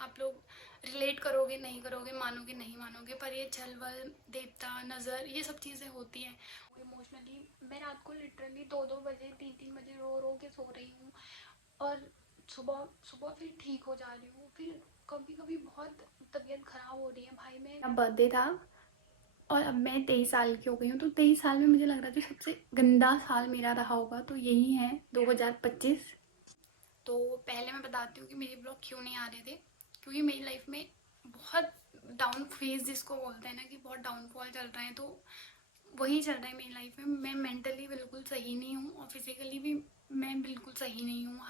आप लोग रिलेट करोगे नहीं करोगे, मानोगे नहीं मानोगे, पर ये छलवल, देवता, नज़र, ये सब चीज़ें होती हैं। इमोशनली मैं रात को लिटरली 2-2 बजे 3-3 बजे रो रो के सो रही हूँ, और सुबह सुबह फिर ठीक हो जा रही हूँ। फिर कभी कभी बहुत तबीयत ख़राब हो रही है। भाई मेरा बर्थडे था और अब मैं 23 साल की हो गई हूँ, तो 23 साल में मुझे लग रहा था सबसे गंदा साल मेरा रहा होगा तो यही है 2025। तो पहले मैं बताती हूँ कि मेरे ब्लॉग क्यों नहीं आ रहे थे, क्योंकि मेरी लाइफ में बहुत डाउन फेज जिसको बोलते हैं ना, कि बहुत डाउनफॉल चल रहा है, तो वही चल रहा है मेरी लाइफ में। मैं मेंटली बिल्कुल सही नहीं हूँ और फिजिकली भी मैं बिल्कुल सही नहीं हूँ,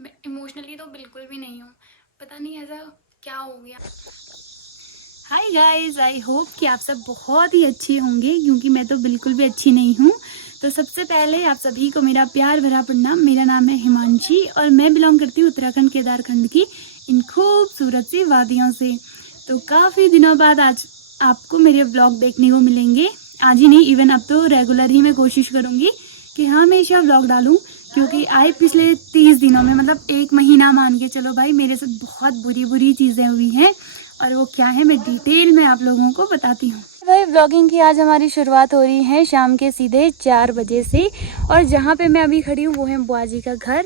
मैं इमोशनली तो बिल्कुल भी नहीं हूँ। पता नहीं ऐसा क्या हो गया। हाय गाइस, आई होप कि आप सब बहुत ही अच्छे होंगे, क्योंकि मैं तो बिल्कुल भी अच्छी नहीं हूँ। तो सबसे पहले आप सभी को मेरा प्यार भरा प्रणाम। मेरा नाम है हिमांशी और मैं बिलोंग करती हूँ उत्तराखंड केदारखंड की इन खूबसूरत सी वादियों से। तो काफ़ी दिनों बाद आज आपको मेरे व्लॉग देखने को मिलेंगे। आज ही नहीं, इवन अब तो रेगुलर ही मैं कोशिश करूँगी कि हमेशा व्लॉग डालूँ, क्योंकि आए पिछले 30 दिनों में, मतलब 1 महीना मान के चलो भाई, मेरे साथ बहुत बुरी बुरी चीज़ें हुई हैं। और वो क्या है मैं डिटेल में आप लोगों को बताती हूँ। भाई व्लॉगिंग की आज हमारी शुरुआत हो रही है शाम के सीधे 4 बजे से, और जहाँ पे मैं अभी खड़ी हूँ वो है बुआ जी का घर,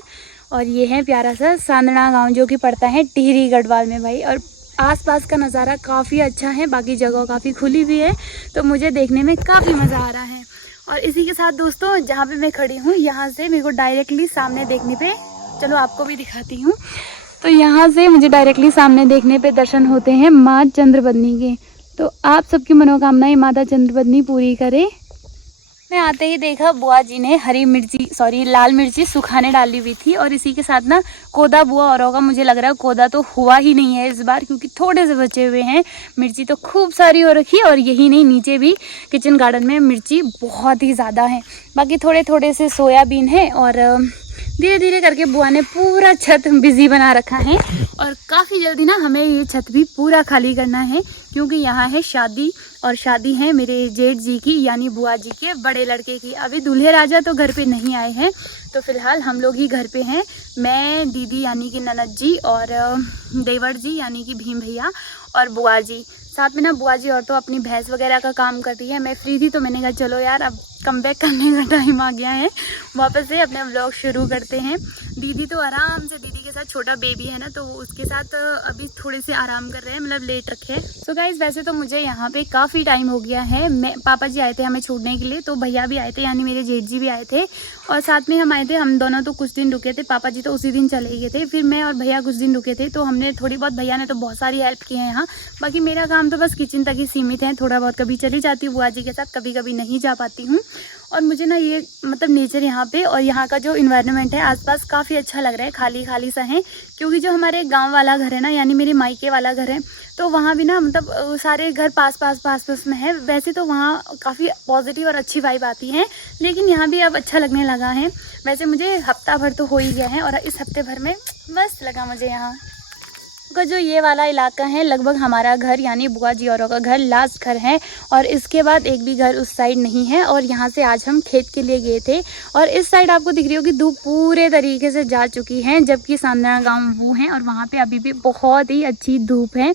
और ये है प्यारा सा सांदना गांव जो कि पड़ता है टिहरी गढ़वाल में भाई। और आसपास का नज़ारा काफ़ी अच्छा है, बाकी जगह काफ़ी खुली भी है, तो मुझे देखने में काफ़ी मज़ा आ रहा है। और इसी के साथ दोस्तों, जहाँ पे मैं खड़ी हूँ यहाँ से मेरे को डायरेक्टली सामने देखने पे, चलो आपको भी दिखाती हूँ, तो यहाँ से मुझे डायरेक्टली सामने देखने पे दर्शन होते हैं माँ चंद्रबदनी के। तो आप सबकी मनोकामनाएं माता चंद्रबदनी पूरी करे। मैं आते ही देखा बुआ जी ने लाल मिर्ची सुखाने डाली हुई थी, और इसी के साथ ना कोदा बुआ और होगा, मुझे लग रहा है कोदा तो हुआ ही नहीं है इस बार, क्योंकि थोड़े से बचे हुए हैं। मिर्ची तो खूब सारी हो रखी है, और यही नहीं, नीचे भी किचन गार्डन में मिर्ची बहुत ही ज़्यादा है। बाकी थोड़े थोड़े से सोयाबीन है, और धीरे धीरे करके बुआ ने पूरा छत बिजी बना रखा है। और काफ़ी जल्दी ना हमें ये छत भी पूरा खाली करना है, क्योंकि यहाँ है शादी, और शादी है मेरे जेठ जी की, यानी बुआ जी के बड़े लड़के की। अभी दूल्हे राजा तो घर पे नहीं आए हैं, तो फिलहाल हम लोग ही घर पे हैं। मैं, दीदी यानी कि ननद जी, और देवर जी यानी कि भीम भैया, और बुआ जी। साथ में ना बुआ जी और तो अपनी भैंस वगैरह का काम कर रही है। मैं फ्री थी तो मैंने कहा चलो यार अब कम बैक करने का टाइम आ गया है, वापस से अपने व्लॉग शुरू करते हैं। दीदी तो आराम से, दीदी के साथ छोटा बेबी है ना, तो उसके साथ अभी थोड़े से आराम कर रहे हैं, मतलब लेट रखे हैं। सो गाइज, वैसे तो मुझे यहाँ पे काफ़ी टाइम हो गया है। पापा जी आए थे हमें छोड़ने के लिए, तो भैया भी आए थे, यानी मेरे जेठ जी भी आए थे, और साथ में हम आए थे। हम दोनों तो कुछ दिन रुके थे, पापा जी तो उसी दिन चले गए थे। फिर मैं और भैया कुछ दिन रुके थे, तो हमने थोड़ी बहुत, भैया ने तो बहुत सारी हेल्प की है यहाँ। बाकी मेरा काम तो बस किचन तक ही सीमित है। थोड़ा बहुत कभी चली जाती हूँ बुआ जी के साथ, कभी कभी नहीं जा पाती हूँ। और मुझे ना ये मतलब नेचर यहाँ पे और यहाँ का जो इन्वायरमेंट है आसपास काफ़ी अच्छा लग रहा है। खाली खाली सा है, क्योंकि जो हमारे गांव वाला घर है ना, यानी मेरे मायके वाला घर है, तो वहाँ भी ना मतलब सारे घर पास पास में है। वैसे तो वहाँ काफ़ी पॉजिटिव और अच्छी वाइब आती है, लेकिन यहाँ भी अब अच्छा लगने लगा है। वैसे मुझे हफ्ता भर तो हो ही गया है, और इस हफ्ते भर में मस्त लगा मुझे यहाँ का। जो ये वाला इलाका है, लगभग हमारा घर यानी बुआ जी औरों का घर लास्ट घर है, और इसके बाद एक भी घर उस साइड नहीं है। और यहाँ से आज हम खेत के लिए गए थे, और इस साइड आपको दिख रही होगी धूप पूरे तरीके से जा चुकी है, जबकि सांदना गांव वो है, और वहाँ पे अभी भी बहुत ही अच्छी धूप है,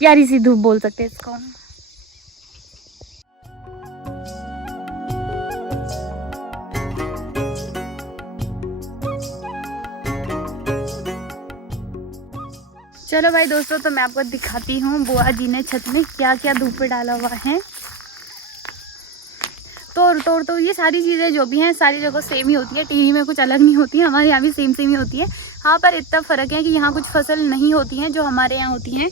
प्यारी सी धूप बोल सकते हैं इसको। चलो भाई दोस्तों, तो मैं आपको दिखाती हूँ बुआ जी ने छत में क्या क्या धूप पे डाला हुआ है। तो ये सारी चीज़ें जो भी हैं सारी जगह सेम ही होती है, टिहरी में कुछ अलग नहीं होती है, हमारे यहाँ भी सेम ही होती है। हाँ, पर इतना फ़र्क है कि यहाँ कुछ फसल नहीं होती हैं जो हमारे यहाँ होती हैं।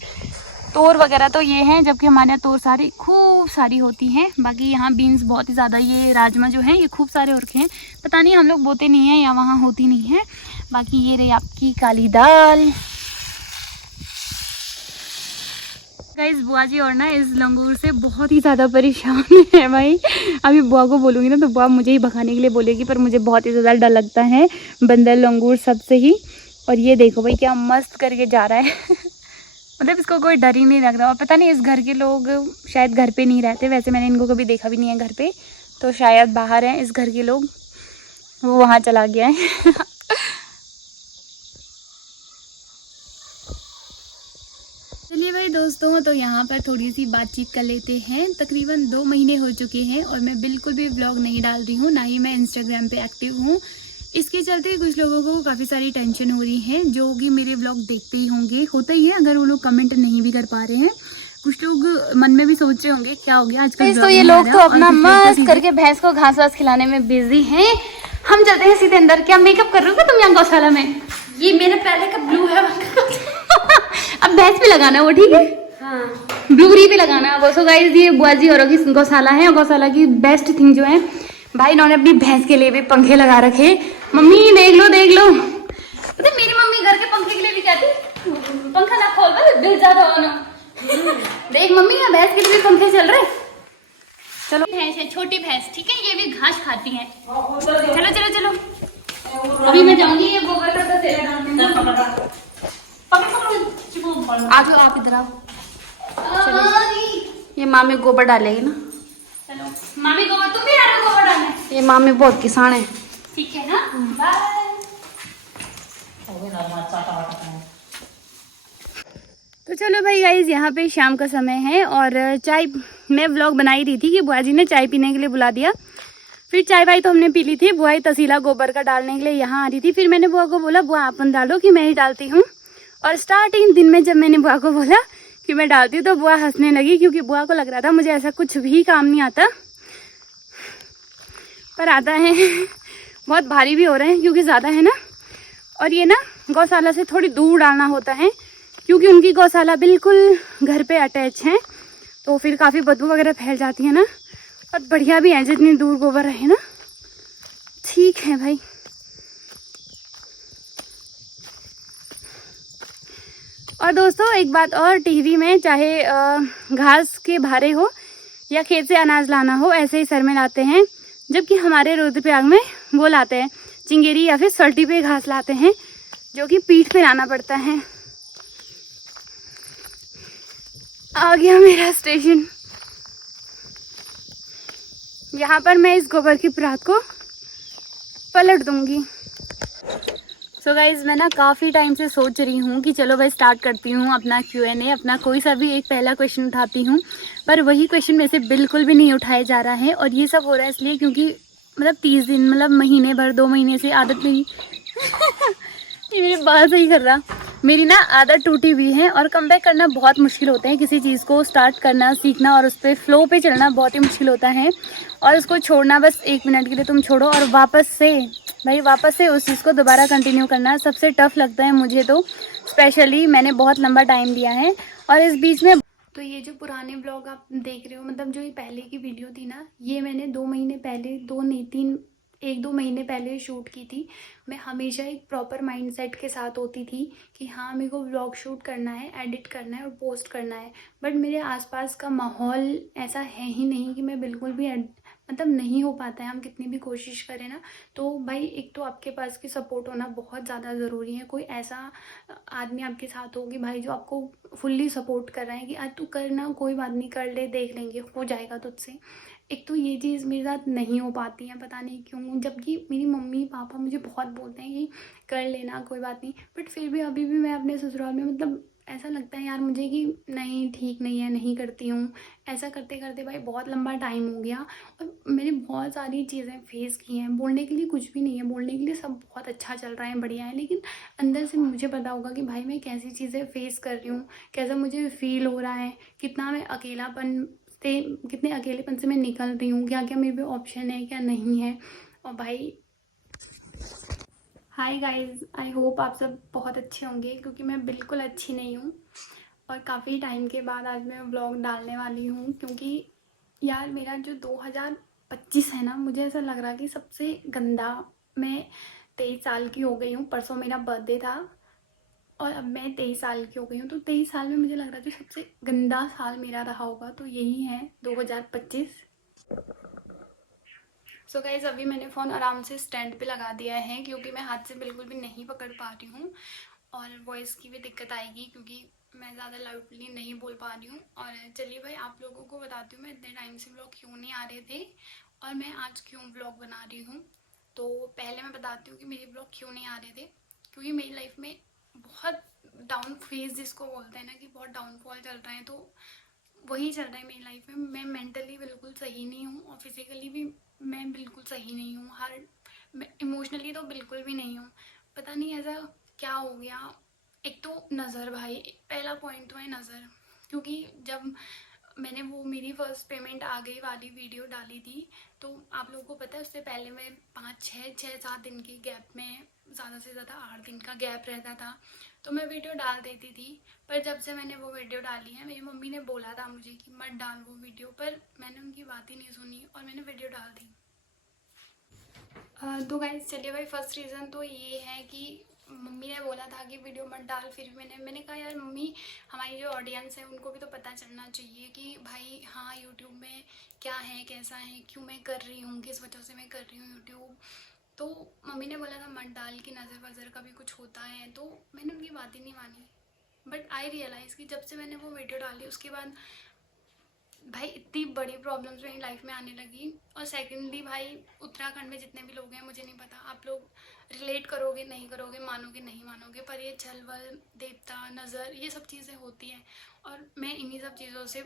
तोर वगैरह तो ये हैं, जबकि हमारे यहाँ तोर सारी खूब सारी होती हैं। बाकी यहाँ बीन्स बहुत ही ज़्यादा, ये राजमा जो है ये खूब सारे हो रखे हैं। पता नहीं हम लोग बोते नहीं हैं या वहाँ होती नहीं है। बाकी ये रही आपकी काली दाल। गाइस, बुआ जी और ना इस लंगूर से बहुत ही ज़्यादा परेशान है भाई। अभी बुआ को बोलूँगी ना तो बुआ मुझे ही भगाने के लिए बोलेगी, पर मुझे बहुत ही ज़्यादा डर लगता है बंदर लंगूर सबसे ही। और ये देखो भाई क्या मस्त करके जा रहा है मतलब इसको कोई डर ही नहीं लग रहा। और पता नहीं इस घर के लोग शायद घर पे नहीं रहते, वैसे मैंने इनको कभी देखा भी नहीं है घर पे, तो शायद बाहर हैं इस घर के लोग, वो वहाँ चला गया है चलिए भाई दोस्तों, तो यहाँ पर थोड़ी सी बातचीत कर लेते हैं। तकरीबन 2 महीने हो चुके हैं और मैं बिल्कुल भी व्लॉग नहीं डाल रही हूँ, ना ही मैं इंस्टाग्राम पे एक्टिव हूँ। इसके चलते कुछ लोगों को काफ़ी सारी टेंशन हो रही है, जो कि मेरे व्लॉग देखते ही होंगे। होता ही है अगर वो लोग कमेंट नहीं भी कर पा रहे हैं। कुछ लोग मन में भी सोच रहे होंगे क्या हो गया आजकल। तो ये लोग तो अपना मस्त करके भैंस को घास वास खिलाने में बिजी हैं। हम चलते हैं सीधे अंदर। क्या मेकअप कर रहे हो तुम यहाँ गौशाला में? ये मेरे पहले का ब्लू है। अब भैंस पे लगाना है वो, ठीक है? हाँ, ब्लूबेरी पे लगाना है वो। सो गाइस, ये बुआ जी और की गौशाला है, और गौशाला की बेस्ट थिंग जो है भाई, इन्होंने अपनी भैंस के लिए भी पंखे लगा रखे। मम्मी देख लो देख लो। पता मेरी मम्मी घर के पंखे के लिए भी कहती पंखा ना खोल बस बिल ज्यादा होना। देख मम्मी, यहाँ भैंस के लिए भी पंखे चल रहे। चलो, भैंस है, छोटी भैंस, ठीक है? ये भी घास खाती है। चलो चलो चलो, अभी मैं जाऊंगी। ये गोबर का तेरा डालने। आ जाओ आप इधर आओ। ये मामी गोबर डालेगी ना। चलो मामी गोबर, तुम भी डालो गोबर डालने। ये मामी बहुत किसान है, ठीक है ना? बाय। तो चलो भाई गाइज, यहाँ पे शाम का समय है और चाय, मैं व्लॉग बना ही रही थी कि बुआ जी ने चाय पीने के लिए बुला दिया। फिर चाय वाय तो हमने पी ली थी। बुआ तसीला गोबर का डालने के लिए यहाँ आ रही थी। फिर मैंने बुआ को बोला बुआ आप डालो कि मैं ही डालती हूँ। और स्टार्टिंग दिन में जब मैंने बुआ को बोला कि मैं डालती हूँ तो बुआ हंसने लगी, क्योंकि बुआ को लग रहा था मुझे ऐसा कुछ भी काम नहीं आता, पर आता है। बहुत भारी भी हो रहे हैं क्योंकि ज़्यादा है ना। और ये ना गौशाला से थोड़ी दूर डालना होता है, क्योंकि उनकी गौशाला बिल्कुल घर पे अटैच है, तो फिर काफ़ी बदबू वगैरह फैल जाती है ना। और बढ़िया भी है जितनी दूर गोबर रहे ना, ठीक है भाई। और दोस्तों एक बात और, टीवी में चाहे घास के भारे हो या खेत से अनाज लाना हो, ऐसे ही सर में लाते हैं, जबकि हमारे रुद्रप्रयाग में वो लाते हैं चिंगेरी या फिर सर्टी पे घास लाते हैं, जो कि पीठ पे लाना पड़ता है। आ गया मेरा स्टेशन। यहाँ पर मैं इस गोबर की परात को पलट दूंगी। सो गाइज, मैं ना काफ़ी टाइम से सोच रही हूँ कि चलो भाई स्टार्ट करती हूँ अपना Q&A, अपना कोई सा भी एक पहला क्वेश्चन उठाती हूँ, पर वही क्वेश्चन में से बिल्कुल भी नहीं उठाया जा रहा है। और ये सब हो रहा है इसलिए क्योंकि मतलब 30 दिन, मतलब महीने भर 2 महीने से आदत नहीं। ये मेरे बाल सही कर रहा, मेरी ना आदत टूटी हुई है और कम बैक करना बहुत मुश्किल होता है। किसी चीज़ को स्टार्ट करना, सीखना और उस पर फ्लो पे चलना बहुत ही मुश्किल होता है, और उसको छोड़ना बस 1 मिनट के लिए तुम छोड़ो और वापस से उस चीज़ को दोबारा कंटिन्यू करना सबसे टफ लगता है मुझे तो। स्पेशली मैंने बहुत लंबा टाइम दिया है और इस बीच में तो ये जो पुराने ब्लॉग आप देख रहे हो, मतलब जो ये पहले की वीडियो थी ना, ये मैंने 2 महीने पहले, 2 नहीं 3, 1-2 महीने पहले शूट की थी। मैं हमेशा एक प्रॉपर माइंडसेट के साथ होती थी कि हाँ मेरे को व्लॉग शूट करना है, एडिट करना है और पोस्ट करना है। बट मेरे आसपास का माहौल ऐसा है ही नहीं कि मैं बिल्कुल भी मतलब नहीं हो पाता है, हम कितनी भी कोशिश करें ना। तो भाई एक तो आपके पास की सपोर्ट होना बहुत ज़्यादा ज़रूरी है। कोई ऐसा आदमी आपके साथ हो कि भाई जो आपको फुल्ली सपोर्ट कर रहा है कि आज तू करना, कोई बात नहीं, कर ले, देख लेंगे, हो जाएगा तुझसे। एक तो ये चीज़ मेरे साथ नहीं हो पाती है, पता नहीं क्यों। जबकि मेरी मम्मी पापा मुझे बहुत बोलते हैं कि कर लेना, कोई बात नहीं, बट फिर भी अभी भी मैं अपने ससुराल में मतलब ऐसा लगता है यार मुझे कि नहीं, ठीक नहीं है, नहीं करती हूँ। ऐसा करते करते भाई बहुत लंबा टाइम हो गया और मैंने बहुत सारी चीज़ें फेस की हैं। बोलने के लिए कुछ भी नहीं है, बोलने के लिए सब बहुत अच्छा चल रहा है, बढ़िया है, लेकिन अंदर से मुझे पता होगा कि भाई मैं कैसी चीज़ें फेस कर रही हूँ, कैसा मुझे फील हो रहा है, कितना मैं कितने अकेलेपन से मैं निकल रही हूँ, क्या क्या मेरे पे ऑप्शन है, क्या नहीं है। और भाई हाय गाइस, आई होप आप सब बहुत अच्छे होंगे, क्योंकि मैं बिल्कुल अच्छी नहीं हूँ। और काफ़ी टाइम के बाद आज मैं व्लॉग डालने वाली हूँ, क्योंकि यार मेरा जो 2025 है ना, मुझे ऐसा लग रहा है कि सबसे गंदा। मैं 23 साल की हो गई हूँ, परसों मेरा बर्थडे था और अब मैं 23 साल की हो गई हूँ। तो 23 साल में मुझे लग रहा है जो सबसे गंदा साल मेरा रहा होगा तो यही है 2025। सो गाइज, अभी मैंने फ़ोन आराम से स्टैंड पे लगा दिया है, क्योंकि मैं हाथ से बिल्कुल भी नहीं पकड़ पा रही हूँ और वॉइस की भी दिक्कत आएगी, क्योंकि मैं ज़्यादा लाउडली नहीं बोल पा रही हूँ। और चलिए भाई, आप लोगों को बताती हूँ मैं इतने टाइम से व्लॉग क्यों नहीं आ रहे थे और मैं आज क्यों व्लॉग बना रही हूँ। तो पहले मैं बताती हूँ कि मेरे व्लॉग क्यों नहीं आ रहे थे, क्योंकि मेरी लाइफ में बहुत डाउन फेज जिसको बोलते हैं ना, कि बहुत डाउनफॉल चल रहा है, तो वही चल रहा है मेरी लाइफ में। मैं मेंटली बिल्कुल सही नहीं हूँ और फिज़िकली भी मैं बिल्कुल सही नहीं हूँ। मैं इमोशनली तो बिल्कुल भी नहीं हूँ। पता नहीं ऐसा क्या हो गया। एक तो नज़र भाई, पहला पॉइंट तो है नज़र, क्योंकि जब मैंने वो मेरी फर्स्ट पेमेंट आ गई वाली वीडियो डाली थी, तो आप लोगों को पता है उससे पहले मैं 5-6-7 दिन के गैप में, ज़्यादा से ज़्यादा 8 दिन का गैप रहता था, तो मैं वीडियो डाल देती थी। पर जब से मैंने वो वीडियो डाली है, मेरी मम्मी ने बोला था मुझे कि मत डाल वो वीडियो, पर मैंने उनकी बात ही नहीं सुनी और मैंने वीडियो डाल दी। तो गाइस चलिए भाई, फर्स्ट रीज़न तो ये है कि मम्मी ने बोला था कि वीडियो मत डाल, फिर भी मैंने कहा यार मम्मी, हमारी जो ऑडियंस है उनको भी तो पता चलना चाहिए कि भाई हाँ यूट्यूब में क्या है, कैसा है, क्यों मैं कर रही हूँ, किस वजह से मैं कर रही हूँ यूट्यूब। तो मम्मी ने बोला था मत डाल, की नज़र वज़र का भी कुछ होता है, तो मैंने उनकी बात ही नहीं मानी। बट आई रियलाइज़ कि जब से मैंने वो वीडियो डाली उसके बाद भाई इतनी बड़ी प्रॉब्लम्स मेरी लाइफ में आने लगी। और सेकेंडली भाई, उत्तराखंड में जितने भी लोग हैं, मुझे नहीं पता आप लोग रिलेट करोगे नहीं करोगे, मानोगे नहीं मानोगे, पर ये छल वल, देवता, नज़र, ये सब चीज़ें होती हैं और मैं इन्हीं सब चीज़ों से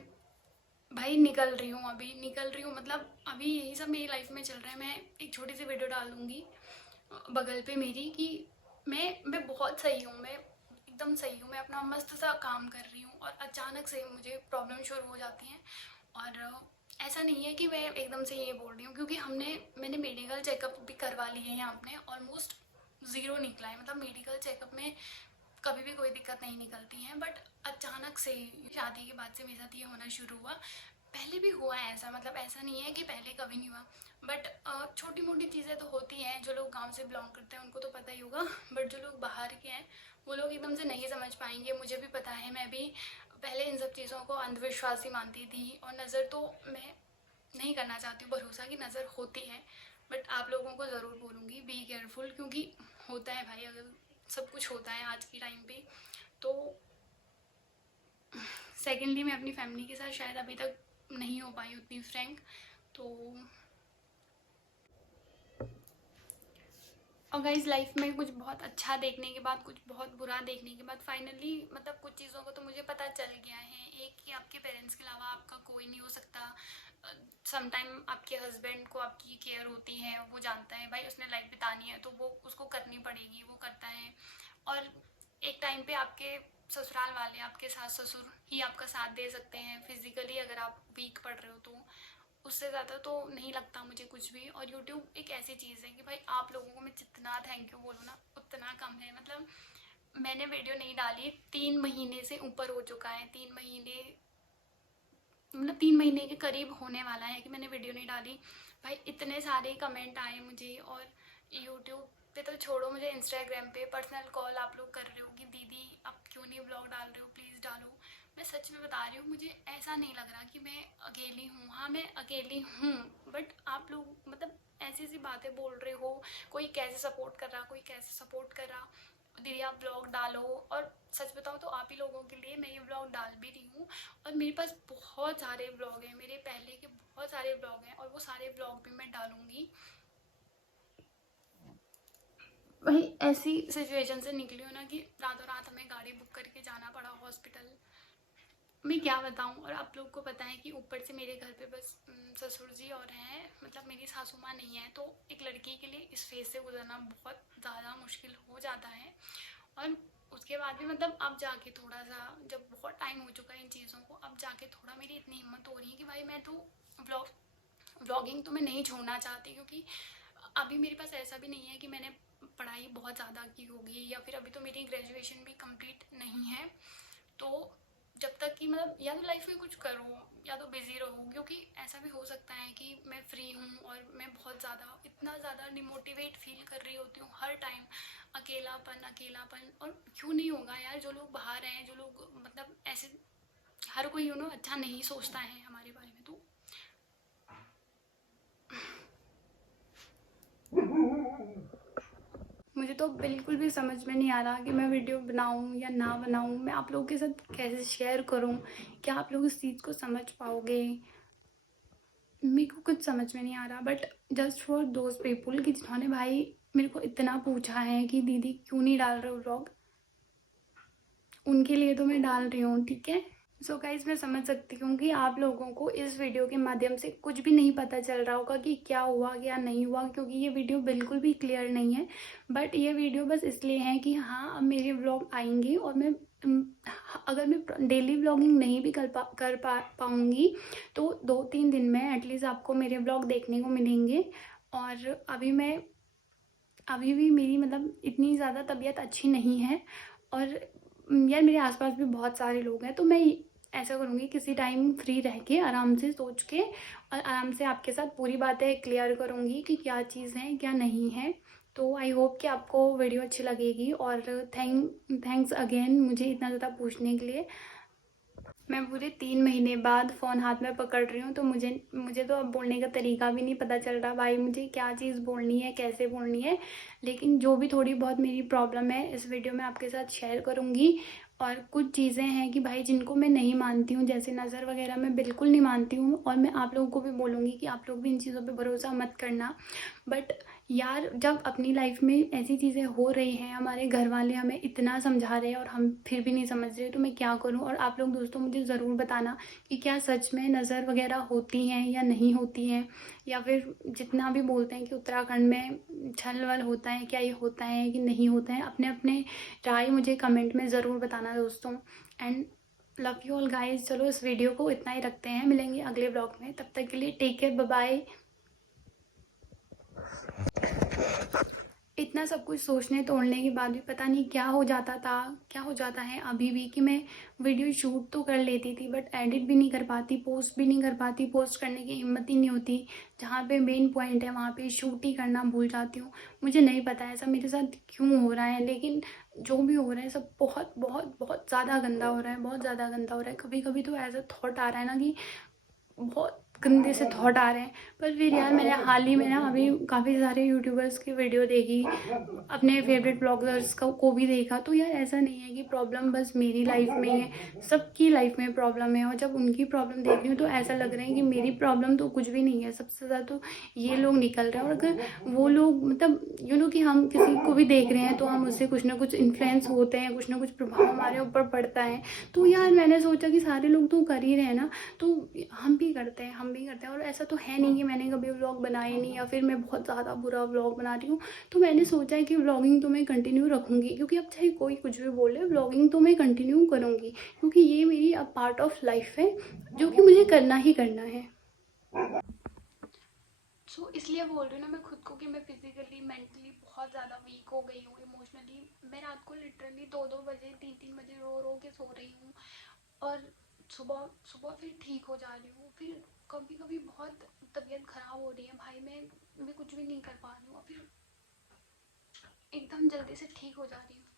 भाई निकल रही हूँ। अभी निकल रही हूँ, मतलब अभी यही सब मेरी लाइफ में चल रहा है। मैं एक छोटी सी वीडियो डाल दूँगी बगल पे मेरी कि मैं बहुत सही हूँ, मैं एकदम सही हूँ, मैं अपना मस्त सा काम कर रही हूँ, और अचानक से मुझे प्रॉब्लम शुरू हो जाती हैं। और ऐसा नहीं है कि मैं एकदम से ये बोल रही हूँ, क्योंकि मैंने मेडिकल चेकअप भी करवा लिए हैं यहाँ अपने, ऑलमोस्ट ज़ीरो निकला है। मतलब मेडिकल चेकअप में कभी भी कोई दिक्कत नहीं निकलती है, बट अचानक से शादी के बाद से मेरे साथ ये होना शुरू हुआ। पहले भी हुआ है ऐसा, मतलब ऐसा नहीं है कि पहले कभी नहीं हुआ, बट छोटी मोटी चीज़ें तो होती हैं। जो लोग गांव से बिलोंग करते हैं उनको तो पता ही होगा, बट जो लोग बाहर के हैं वो लोग एकदम से नहीं समझ पाएंगे। मुझे भी पता है, मैं भी पहले इन सब चीज़ों को अंधविश्वास ही मानती थी, और नज़र तो मैं नहीं करना चाहती हूँ भरोसा कि नज़र होती है, बट आप लोगों को ज़रूर बोलूँगी बी केयरफुल, क्योंकि होता है भाई, अगर सब कुछ होता है आज के टाइम पे। तो सेकेंडली, मैं अपनी फैमिली के साथ शायद अभी तक नहीं हो पाई उतनी फ्रैंक। तो और गाइस, लाइफ में कुछ बहुत अच्छा देखने के बाद, कुछ बहुत बुरा देखने के बाद, फाइनली मतलब कुछ चीज़ों को तो मुझे पता चल गया है। एक कि आपके पेरेंट्स के अलावा आपका कोई नहीं हो सकता। समटाइम आपके हस्बैंड को आपकी केयर होती है, वो जानता है भाई उसने लाइफ बितानी है तो वो उसको करनी पड़ेगी, वो करता है। और एक टाइम पे आपके ससुराल वाले, आपके सास ससुर ही आपका साथ दे सकते हैं फिज़िकली, अगर आप वीक पड़ रहे हो तो। उससे ज़्यादा तो नहीं लगता मुझे कुछ भी। और यूट्यूब एक ऐसी चीज़ है कि भाई आप लोगों को मैं जितना थैंक यू बोलूँ ना उतना कम है। मतलब मैंने वीडियो नहीं डाली 3 महीने से ऊपर हो चुका है, 3 महीने, मतलब 3 महीने के करीब होने वाला है कि मैंने वीडियो नहीं डाली। भाई इतने सारे कमेंट आए मुझे, और यूट्यूब पे तो छोड़ो, मुझे इंस्टाग्राम पे पर्सनल कॉल आप लोग कर रहे हो कि दीदी आप क्यों नहीं ब्लॉग डाल रहे हो, प्लीज़ डालो। मैं सच में बता रही हूँ, मुझे ऐसा नहीं लग रहा कि मैं अकेली हूँ। हाँ मैं अकेली हूँ, बट आप लोग मतलब ऐसी ऐसी बातें बोल रहे हो, कोई कैसे सपोर्ट कर रहा, कोई कैसे सपोर्ट कर रहा, दीदी आप ब्लॉग डालो। और सच बताओ तो आप ही लोगों के लिए मैं ये ब्लॉग डाल भी रही हूँ। और मेरे पास बहुत सारे ब्लॉग हैं, मेरे पहले के बहुत सारे ब्लॉग हैं, और वो सारे ब्लॉग भी मैं डालूँगी। वही ऐसी सिचुएशन से निकली हूँ ना कि रातों रात हमें गाड़ी बुक करके जाना पड़ा हॉस्पिटल। मैं क्या बताऊँ। और आप लोग को पता है कि ऊपर से मेरे घर पे बस ससुर जी और हैं, मतलब मेरी सासू माँ नहीं है, तो एक लड़की के लिए इस फेज़ से गुजरना बहुत ज़्यादा मुश्किल हो जाता है। और उसके बाद भी मतलब अब जाके थोड़ा सा, जब बहुत टाइम हो चुका है इन चीज़ों को, अब जाके थोड़ा मेरी इतनी हिम्मत हो रही है कि भाई मैं तो व्लॉगिंग तो मैं नहीं छोड़ना चाहती, क्योंकि अभी मेरे पास ऐसा भी नहीं है कि मैंने पढ़ाई बहुत ज़्यादा की होगी, या फिर अभी तो मेरी ग्रेजुएशन भी कंप्लीट नहीं है। तो जब तक कि मतलब या तो लाइफ में कुछ करो या तो बिज़ी रहो, क्योंकि ऐसा भी हो सकता है कि मैं फ्री हूँ और मैं बहुत ज़्यादा, इतना ज़्यादा डिमोटिवेट फील कर रही होती हूँ हर टाइम, अकेलापन अकेलापन। और क्यों नहीं होगा यार, जो लोग बाहर हैं, जो लोग मतलब ऐसे, हर कोई अच्छा नहीं सोचता है हमारे बारे में। तो मुझे तो बिल्कुल भी समझ में नहीं आ रहा कि मैं वीडियो बनाऊं या ना बनाऊं, मैं आप लोगों के साथ कैसे शेयर करूं, क्या आप लोग इस चीज़ को समझ पाओगे, मेरे को कुछ समझ में नहीं आ रहा। But just for those people कि जिन्होंने भाई मेरे को इतना पूछा है कि दीदी क्यों नहीं डाल रहे हो व्लॉग, उनके लिए तो मैं डाल रही हूँ, ठीक है। सो गाइज, मैं समझ सकती हूँ कि आप लोगों को इस वीडियो के माध्यम से कुछ भी नहीं पता चल रहा होगा कि क्या हुआ क्या नहीं हुआ, क्योंकि ये वीडियो बिल्कुल भी क्लियर नहीं है। बट ये वीडियो बस इसलिए है कि हाँ, अब मेरे व्लॉग आएंगे और मैं अगर मैं डेली व्लॉगिंग नहीं भी कर पाऊँगी तो 2-3 दिन में एटलीस्ट आपको मेरे व्लॉग देखने को मिलेंगे। और अभी भी मेरी मतलब इतनी ज़्यादा तबीयत अच्छी नहीं है। और यार, मेरे आसपास भी बहुत सारे लोग हैं, तो मैं ऐसा करूँगी किसी टाइम फ्री रह के आराम से सोच के और आराम से आपके साथ पूरी बातें क्लियर करूँगी कि क्या चीज़ है क्या नहीं है। तो आई होप कि आपको वीडियो अच्छी लगेगी। और थैंक्स अगेन मुझे इतना ज़्यादा पूछने के लिए। मैं पूरे 3 महीने बाद फ़ोन हाथ में पकड़ रही हूँ, तो मुझे तो अब बोलने का तरीका भी नहीं पता चल रहा भाई, मुझे क्या चीज़ बोलनी है, कैसे बोलनी है। लेकिन जो भी थोड़ी बहुत मेरी प्रॉब्लम है इस वीडियो में आपके साथ शेयर करूँगी। और कुछ चीज़ें हैं कि भाई जिनको मैं नहीं मानती हूँ, जैसे नज़र वगैरह मैं बिल्कुल नहीं मानती हूँ, और मैं आप लोगों को भी बोलूँगी कि आप लोग भी इन चीज़ों पे भरोसा मत करना। बट यार, जब अपनी लाइफ में ऐसी चीज़ें हो रही हैं, हमारे घर वाले हमें इतना समझा रहे हैं और हम फिर भी नहीं समझ रहे, तो मैं क्या करूं। और आप लोग दोस्तों मुझे ज़रूर बताना कि क्या सच में नज़र वगैरह होती हैं या नहीं होती हैं, या फिर जितना भी बोलते हैं कि उत्तराखंड में छल वल होता है, क्या ये होता है कि नहीं होता है। अपने अपने राय मुझे कमेंट में ज़रूर बताना दोस्तों। And love you all guys. चलो इस वीडियो को इतना ही रखते हैं, मिलेंगे अगले ब्लॉग में, तब तक के लिए टेक केयर, बाय बाय। इतना सब कुछ सोचने तोड़ने के बाद भी पता नहीं क्या हो जाता था, क्या हो जाता है अभी भी, कि मैं वीडियो शूट तो कर लेती थी बट एडिट भी नहीं कर पाती, पोस्ट भी नहीं कर पाती, पोस्ट करने की हिम्मत ही नहीं होती। जहाँ पे मेन पॉइंट है वहाँ पे शूट ही करना भूल जाती हूँ। मुझे नहीं पता ऐसा मेरे साथ क्यों हो रहा है, लेकिन जो भी हो रहा है सब बहुत बहुत बहुत ज़्यादा गंदा हो रहा है, बहुत ज़्यादा गंदा हो रहा है। कभी कभी तो ऐसा थॉट आ रहा है ना कि बहुत गंदे से थॉट आ रहे हैं। पर फिर यार, मैंने हाल ही में ना अभी काफ़ी सारे यूट्यूबर्स की वीडियो देखी, अपने फेवरेट ब्लॉगर्स को भी देखा। तो यार, ऐसा नहीं है कि प्रॉब्लम बस मेरी लाइफ में ही है, सबकी लाइफ में प्रॉब्लम है। और जब उनकी प्रॉब्लम देख रही हूँ तो ऐसा लग रहा है कि मेरी प्रॉब्लम तो कुछ भी नहीं है, सबसे ज़्यादा तो ये लोग निकल रहे हैं। और अगर वो लोग मतलब कि हम किसी को भी देख रहे हैं तो हम उससे कुछ ना कुछ इन्फ्लुएंस होते हैं, कुछ ना कुछ प्रभाव हमारे ऊपर पड़ता है। तो यार, मैंने सोचा कि सारे लोग तो कर ही रहे हैं ना, तो हम भी करते हैं, हम भी करते हैं। और ऐसा तो है नहीं कि मैंने कभी व्लॉग बनाए नहीं, या फिर मैं बहुत ज़्यादा बुरा व्लॉग बना रही हूँ। तो मैंने सोचा है कि व्लॉगिंग तो मैं कंटिन्यू रखूँगी, क्योंकि अब चाहे कोई कुछ भी बोले, व्लॉगिंग तो मैं कंटिन्यू करूँगी, क्योंकि ये मेरी अब पार्ट ऑफ लाइफ है जो कि मुझे करना ही करना है। इसलिए बोल रही हूँ ना मैं खुद को कि मैं फिजिकली मेंटली बहुत ज़्यादा वीक हो गई हूँ। इमोशनली मैं रात को लिटरली 2-2 बजे 3-3 बजे रो रो के सो रही हूँ। और सुबह सुबह फिर ठीक हो जा रही हूँ, फिर कभी कभी बहुत तबीयत ख़राब हो रही है भाई, मैं कुछ भी नहीं कर पा रही हूँ, फिर एकदम जल्दी से ठीक हो जा रही हूँ।